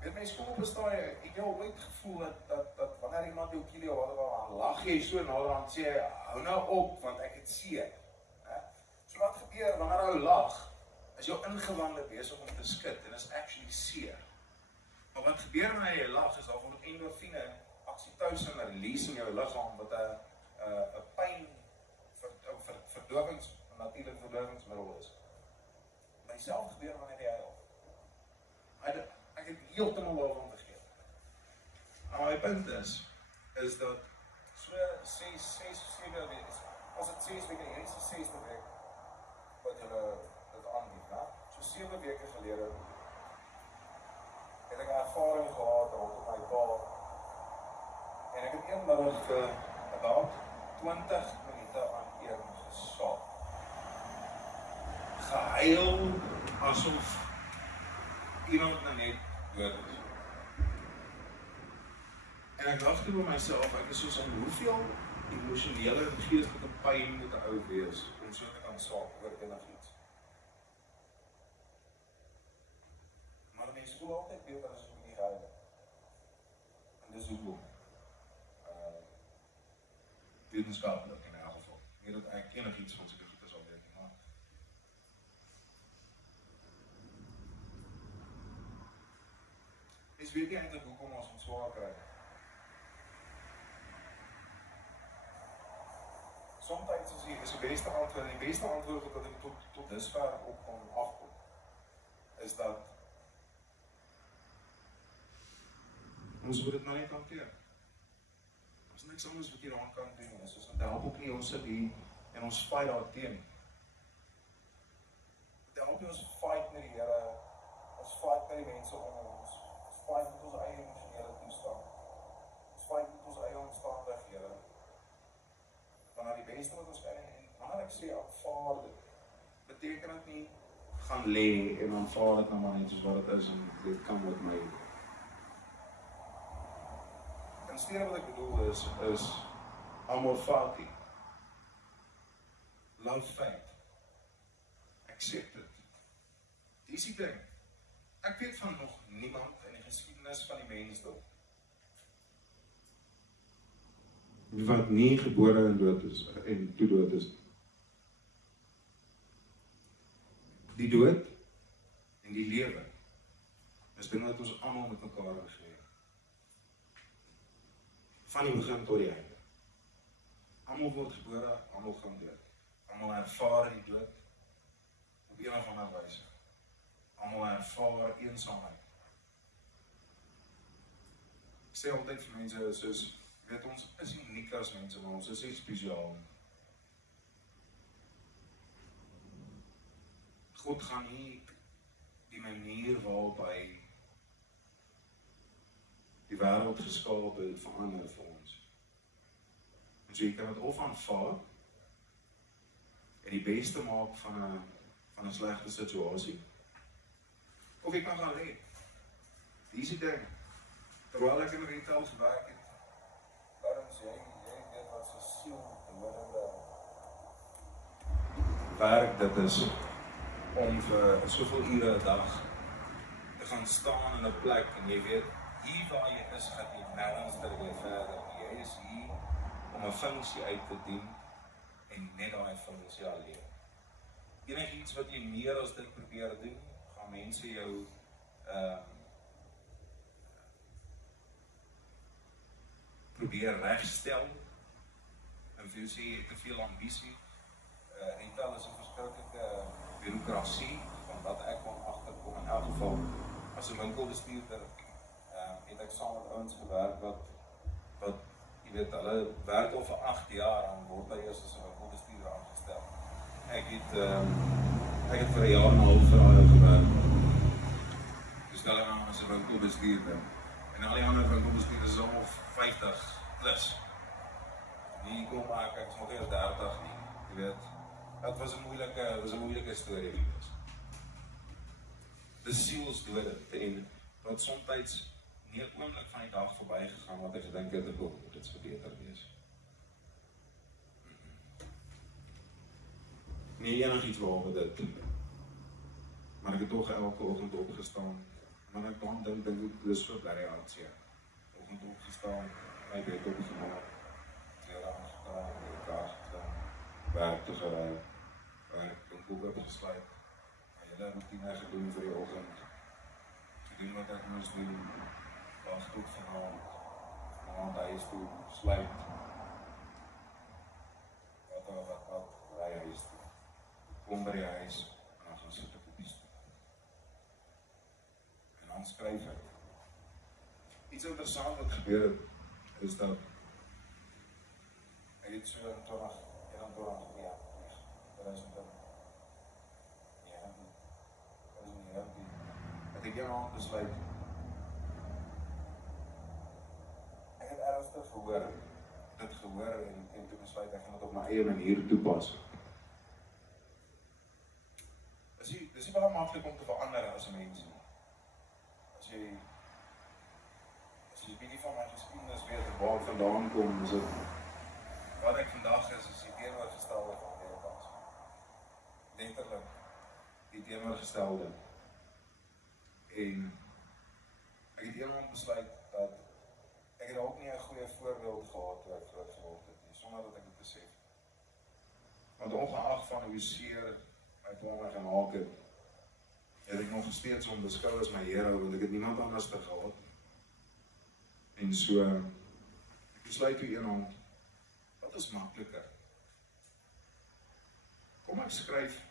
weet my skool bestaan, ek het al ooit gevoel dat wanneer iemand jou kiel jou dan lag jy so naderhand sê, hou nou op, want ek het seer. So wat gebeur, wanneer jy lag, is jou ingewande besig om te skud, en is actually seer. Maar wat gebeur wanneer jy lag, is daar word endorfine, oxytocin release in jou liggaam, wat 'n pyn, verdovings, natuurlike verdovingsmiddel is. Maar dieselfde gebeur wanneer jy huil. Ek het heeltemal daarvan vergeet. Maar my punt is dat so 7 weke, as dit 6 weke, hierdie is die 6de week wat hulle dit aanbied, né? So 7 weke gelede het ek 'n ervaring gehad rondom my pa, en ek het eendag vir about 20 minute aan een gesaak. Gehuil asof iemand nou net dood is. En ek dacht toe by myself, ek is soos aan hoeveel emosionele en geestelike pyn moet 'n ou wees om so te kan saak oor enigiets. Maar die mens voel altyd beter as om nie gehuil het. En dis hoekom. Wetenskaplik in elk geval. Nie dat ek enigiets van sulke goed is al weet nie, maar mens weet nie eintlik hoekom ons swaar kry. Somtyds is die beste antwoord, en die beste antwoord wat ek tot dusver op kon agkom, is dat ons moet dit nou net hanteer. Ons niks anders wat hier aan kan doen, is ons help ook nie, ons sit hier en ons fight daar teen. Dit help nie ons fight met die Here, ons fight met die mense om ons fight met ons eie emosionele toestand, ons fight met ons eie omstandighede. Wanneer die beste wat ons kan, en wanneer ek sê aanvaar dit, beteken dit nie gaan lê en aanvaar dit nou maar net soos wat dit is, en dit kan met my. Insteede wat ek bedoel is amor fati, love fate, accept it. Dis die ding. Ek weet van nog niemand in die geskiedenis van die mensdom wat nie gebore en dood is, en toe dood is. Die dood en die lewe is dinge wat ons almal met mekaar gesê. Van die begin tot die einde. Almal word gebore, almal gaan dood. Almal ervaar die dood op een of ander wyse. Almal ervaar eensaamheid. Ek sê altyd vir mense, soos, weet ons is uniek as mense, maar ons is nie spesiaal. God gaan nie die manier waarop hy die wêreld geskaap het verander vir ons. En so jy kan dit of aanvaar en die beste maak van 'n slegte situasie, of jy kan gaan lê. Dis die ding. Terwyl ek in retail gewerk het, waarom sê jy weet wat so siel behoorende werk dit is om vir soveel ure 'n dag te gaan staan in 'n plek en jy weet, hier waar jy is, gaan jy nergens weer verder. Jy is hier om 'n funksie uit te dien en net daai funksie alleen. Enigiets wat jy meer as dit probeer doen, gaan mense jou probeer regstel en vir jou sê jy het te veel ambisie. Retail is 'n verskriklike bureaukrasie van wat ek kon agterkom. In elk geval, as 'n winkelbestuurder het ek saam met ouens gewerk wat jy weet, hulle werk al vir 8 jaar en word hy eers as 'n winkelbestuurder aangestel. Ek het vir 1 jaar en 'n half vir hulle gewerk. Dus stel aan as 'n winkelbestuurder. En al die ander winkelbestuurders is almal 50 plus. Nie kom maak ek moet eers 30 nie. Jy weet, dit was 'n moeilike storie gewees. Die sielsdode en wat soms nie 'n oomblik van wat ek gedink het, dit sou beter wees. Nee, enigiets behalwe dit. Maar ek het toch elke oggend opgestaan, maar ek dan dink dis so bly hartseer. Oggend opgestaan, my bed opgemaak, klere aangetrek, die kar gedaan, werk toe gery, kook opgesluit, my hele routine gedoen vir die oggend, gedoen wat ek moes doen, was goed vanaand huis toe, sluit, wat, ry huis toe, kom by die huis, en dan gaan sit ek op die stoel. En dan skryf ek. Iets interessant wat gebeur het, is dat ek het so in 2019, het ek aand besluit, ek het ernstig gehoor, en toe besluit ek gaan dit op my eie manier toepas. Dis nie baie maklik om te verander as 'n mens nie. As jy bietjie van my geskiedenis weet en waar ek vandaan kom, is dit wat ek vandag is die teenoorgestelde van wat ek was. Letterlik die teenoorgestelde. En ek het eendag besluit dat ek het ook nie 'n goeie voorbeeld gehad toe ek groot geword het nie, sonder dat ek dit besef. Want ongeag van hoe seer my pa my gemaak het, het ek nog steeds hom beskou as my hero, want ek het niemand anders te gehad. En so, ek besluit toe eendag, wat is makliker? Kom ek skryf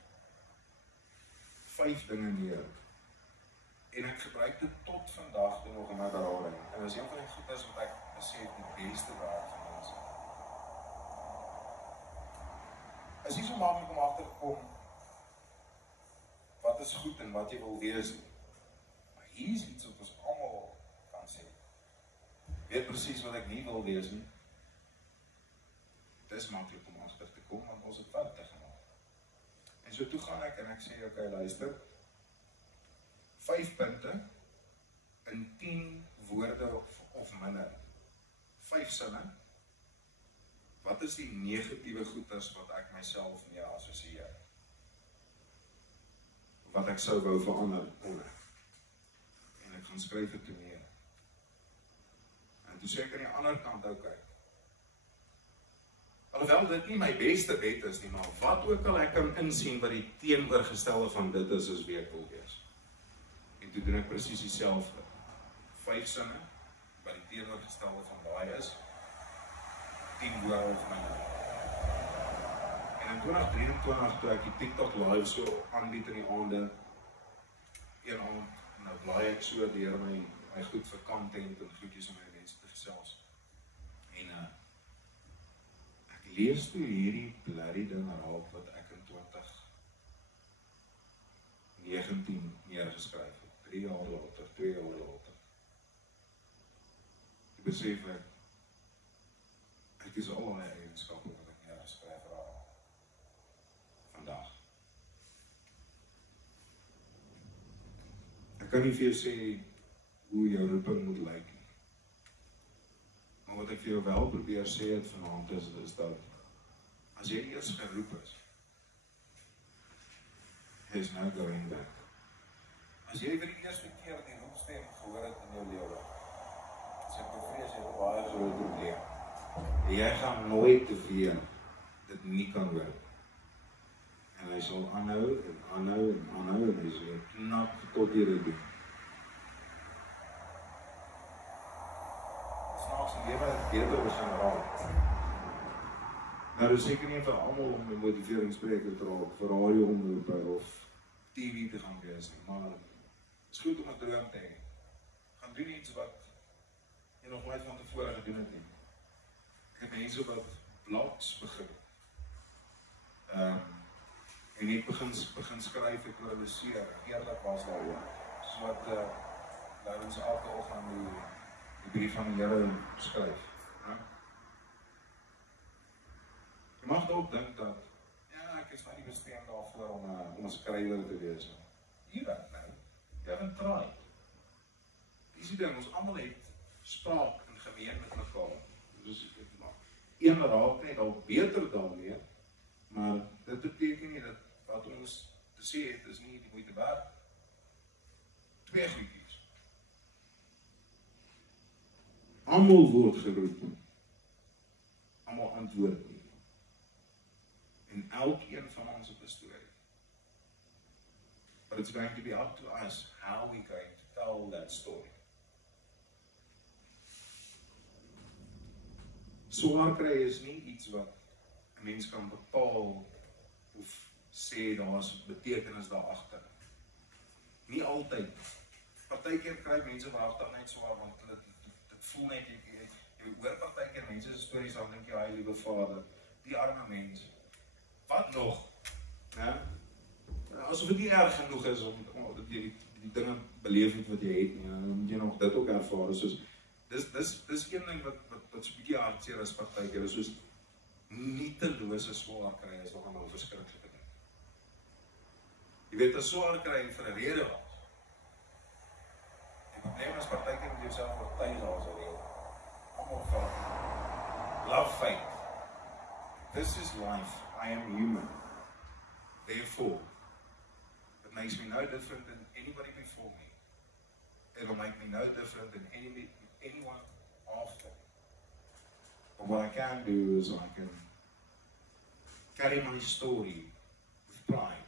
5 dinge neer, en ek gebruik dit tot vandag toe nog in my berading. En as een van die goeders wat ek besef die beste werk van mense. Is nie so maklik om agter te kom wat is goed en wat jy wil wees nie. Maar hier is iets wat ons almal kan sê. Weet presies wat ek nie wil wees nie. Dis maklik om agter te kom, want ons het foute gemaak. En so toe gaan ek en ek sê, okay, luister, 5 punte in 10 woorde of minder. 5 sinne. Wat is die negatiewe goeders wat ek myself mee assosieer? Wat ek sou wou verander onder. En ek gaan skryf dit toe neer. En toe sê ek aan die ander kant, okay. Alhoewel dit nie my beste bet is nie, maar wat ook al ek kan insien wat die teenoorgestelde van dit is wie ek wil wees. En toe doen ek presies dieselfde. 5 sinne, wat die teenoorgestelde van daai is, 10 woorde of minder. En in 2023, toe ek die TikTok live so aanbied in die aande, een aand, nou blaai ek so deur my goed vir content en goedjies om my mense te gesels. En ek lees toe hierdie bloody ding raak wat ek in 2019 neergeskryf het. 3 jaar later, 2 jaar later. Ek besef ek is al my eigenskappe wat ek neergeskryf raak. Vandag. Ek kan nie vir jou sê hoe jou roeping moet lyk nie. Maar wat ek vir jou wel probeer sê het vanaand is dat as jy eers geroep is, is no going back. As jy vir die eerste keer die roepstem gehoor het in jou lewe, as ek bevrees jy 'n baie groot probleem. En jy gaan nooit weer dit nie kan hoor. En hy sal aanhou en hy sal knap tot jy dit doen. Snaaks die lewe het beter begin raak. Nou dis seker nie vir almal om 'n motiveringsspreker te raak, vir radioomroepe of TV te gaan wees nie, maar het is goed om 'n droom te hê. Gaan doen iets wat jy nog nooit van tevore gedoen het nie. Ek het mense wat blogs begin. En net begin skryf, ek realiseer, eerlik was daaroor. Soos wat ons elke oggend die brief van die Here skryf. Jy mag dalk dink dat, ja, ek is nou nie bestem daarvoor om 'n skrywer te wees. Hier dan nou, jy het try. Dis die ding, ons almal het spraak en gemeen met mekaar. Dus een raak net al beter daarmee, maar dit beteken nie dat wat ons te sê het is nie die moeite werd. Twee goedjies. Almal word geroep. Almal antwoord nie. En elkeen van ons het 'n storie. But it's going to be up to us how we're going to tell that story. Swaar kry is nie iets wat 'n mens kan bepaal of sê daar's betekenis daar agter. Nie altyd. Partykeer kry mense wagtig net swaar want dit voel net jy hoor partykeer mense se stories dan dink jy, "Ag, liewe Vader, die arme mens. Wat nog?" Né? Asof dit nie erg genoeg is om dat jy die dinge beleef het wat jy het nie, dan moet jy nog dit ook ervaar. Soos dis een ding wat so 'n bietjie hartseer is partykeer, is soos nietelose swaar kry is nog 'n verskriklike ding. Jy weet, as swaar kry vir 'n rede was. Die probleem is partykeer met jouself oortuig daar's 'n rede. Almal van love faith. This is life. I am human. Therefore, it makes me no different than anybody before me. It'll make me no different than anyone after. But what I can do is I can carry my story with pride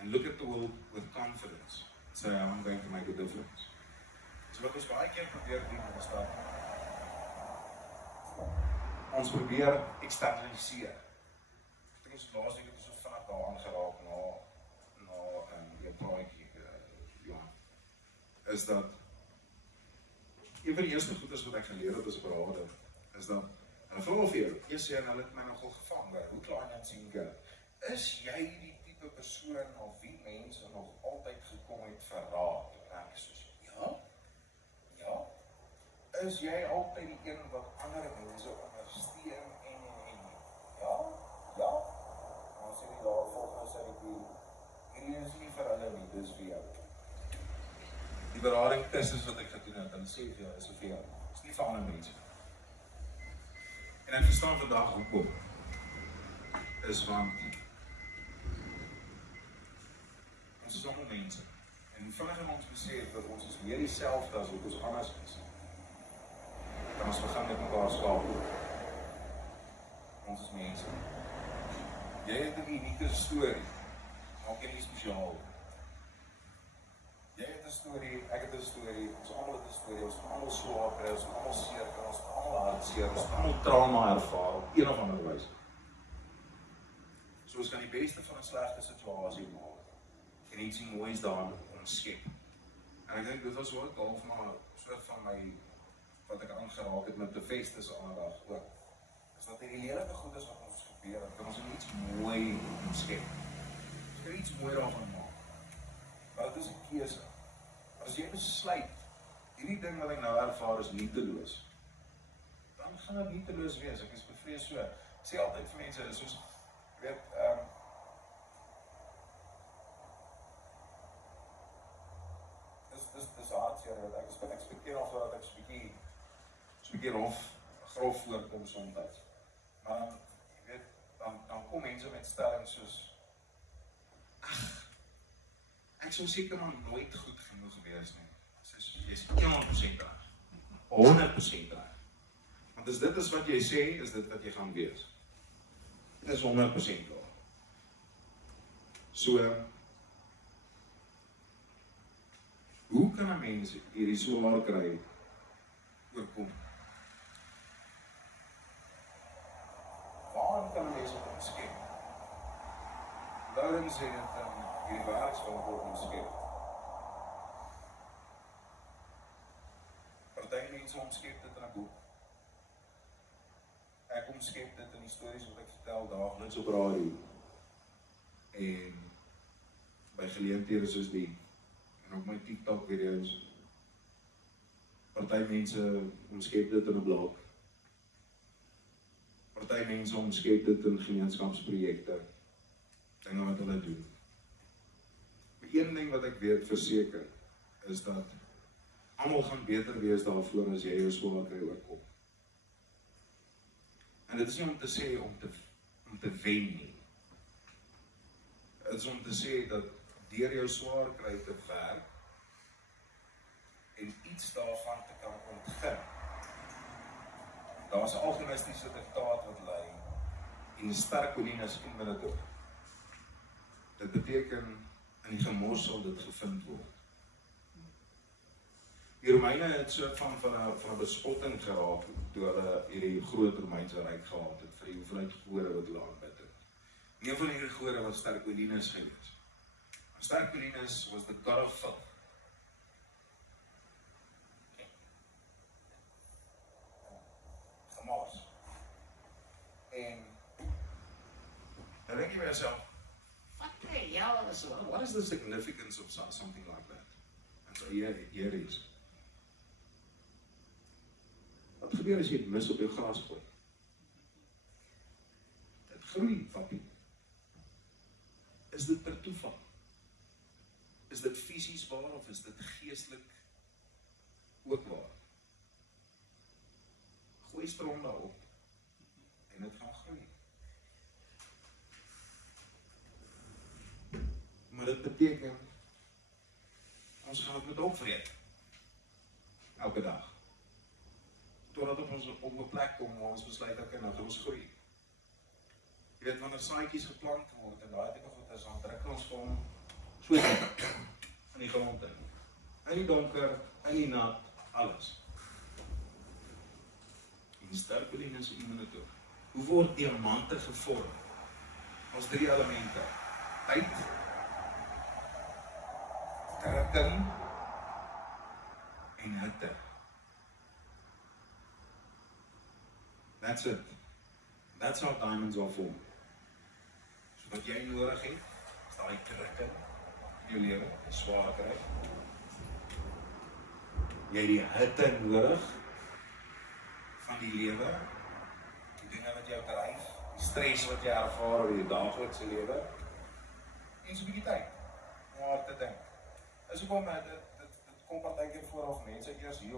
and look at the world with confidence and say, I'm going to make a difference. So wat ons baie keer probeer doen is dat ons probeer externaliseer. Ek dink ons laas week het ons so vinnig daar aangeraak na 'n praatjie, is dat een van die eerste goeders wat ek geleer het as berade, is dat hulle vra vir jou, eers en hulle het my nogal gevang, hoe klaar jy sien gou? Is jy die tipe persoon of wie mense nog altyd gekom het verraad? En ek soos, ja. Is jy altyd die een wat ander mense ondersteun en ja. Maar sê nie daar volgens sê hierdie is nie vir hulle nie, dis vir jou. Die berading kursus wat ek gedoen het, hulle sê vir jou, is vir jou. Dis nie vir ander mense. En ek verstaan vandag hoekom. Is want ons is allemaal mense. En hoe vinnig ons besef dat ons is meer dieselfde as wat ons anders is. Dan ons begin met mekaar skaap. Ons is mense. Jy het 'n unieke storie. Maak jy nie spesiaal. Jy het 'n storie, ek het 'n storie, ons almal het 'n storie, ons almal swaar kry, ons almal seer kry, ons almal hartseer, ons almal trauma ervaar op een of ander wyse. So ons kan die beste van 'n slegte situasie maak en iets moois daarin omskep. En ek dink dit was ook half maar 'n soort van my wat ek aangeraak het met bevestigings aandag ook. Is dat die lelike goed is wat ons gebeur het, kan ons iets mooi omskep. Ons kan iets mooi daarvan maak. Maar dit is 'n keuse. As jy besluit, hierdie ding wat ek nou ervaar is nieteloos, dan gaan dit nieteloos wees. Ek is bevrees so. Ek sê altyd vir mense, soos, jy weet, dis hartseer, ek expecteer al so dat ek so 'n bietjie grof voorkom soms. Maar dan, jy weet, dan kom mense met stellings soos, ek sou seker nog nooit goed genoeg gewees nie. Jy is 100% daar. 100% daar. Want as dit is wat jy sê, is dit wat jy gaan wees. Dit is 100% daar. So, hoe kan 'n mens hierdie swaar kry oorkom? Waar kan 'n mens op omskep? Daarin sê dit hierdie werksverantwoord omskep. Party mense omskep dit in 'n boek. Ek omskep dit in die stories wat ek vertel daagliks op radio. En by geleenthede soos die en op my TikTok video's. Party mense omskep dit in 'n blog. Party mense omskep dit in gemeenskapsprojekte. Dinge wat hulle doen. Maar een ding wat ek weet verseker, is dat almal gaan beter wees daarvoor as jy jou swaar kry oorkom. En dit is nie om te sê om te wen nie. Dit is om te sê dat deur jou swaar kry te werk en iets daarvan te kan ontgin. Daar was 'n alchemistiese diktaat wat lei en sterkulinis in minuut. Dit beteken in die gemors sal dit gevind word. Die Romeine het soort van 'n bespotting geraak toe hulle hierdie groot Romeinse ryk gehad het vir die hoeveelheid gode wat hulle aanbid het. Een van hierdie gode was Sterkulinis gewees. Sterkulinis was the god of filth. Gemors. En dan denk je bij jezelf, what is the significance of something like that? En so hier is. Wat gebeur as jy het mis op jou gras gooi? Dit groei, papie. Is dit per toeval? Is dit fisies waar of is dit geestelik ook waar? Gooi strom daarop en dit gaan groei. Maar dit beteken ons gaan dit met opvreet. Elke dag. Totdat op ons op 'n plek kom waar ons besluit dat nou gaan ons groei. Jy weet wanneer saadjies geplant word en daai tipe goeders dan druk ons vir hom so in die grond in. In die donker, in die nat, alles. En sterkulinis in minuut. Hoe word diamante gevorm? Ons 3 elemente. Tyd, drukking en hitte. That's it. That's how diamonds are formed. So wat jy nodig het, is daai drukking in jou lewe, die swaar kry. Jy het die hitte nodig van die lewe, die dinge wat jou dryf, die stres wat jy ervaar in jou daaglikse lewe, en so 'n bietjie tyd om oor te dink. Dis hoekom dit kom partykeer voor of mense eers hier